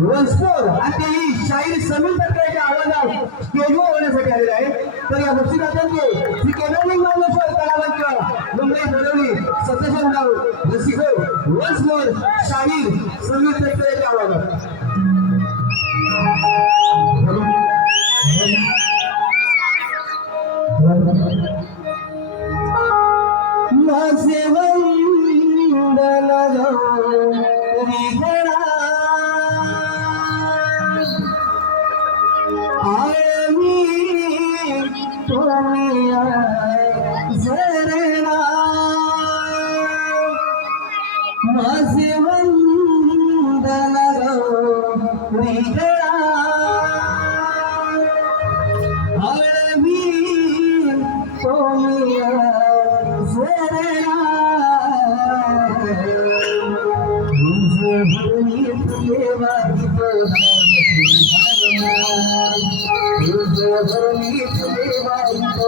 वंशपोर आणि तेही शाहीर समीर तटकरेच्या आवाजात स्टेजवर होण्यासाठी आलेला आहे. तर या बक्षिसातून श्री केदारलिंग मार्गदर्शक कलावंत मुंबई बोलवली सत्यशंभराव रसिको वंशपोर शाहीर समीर तटकरेच्या आवाजात. माझे वंदन गौरी गणा आळमी तुम्ही झरणा माझे वंदन गौरी गणा आळमी तुम्ही झरणा तुझे भरणी तुझे वागित तुझे भरणी तुझे वागित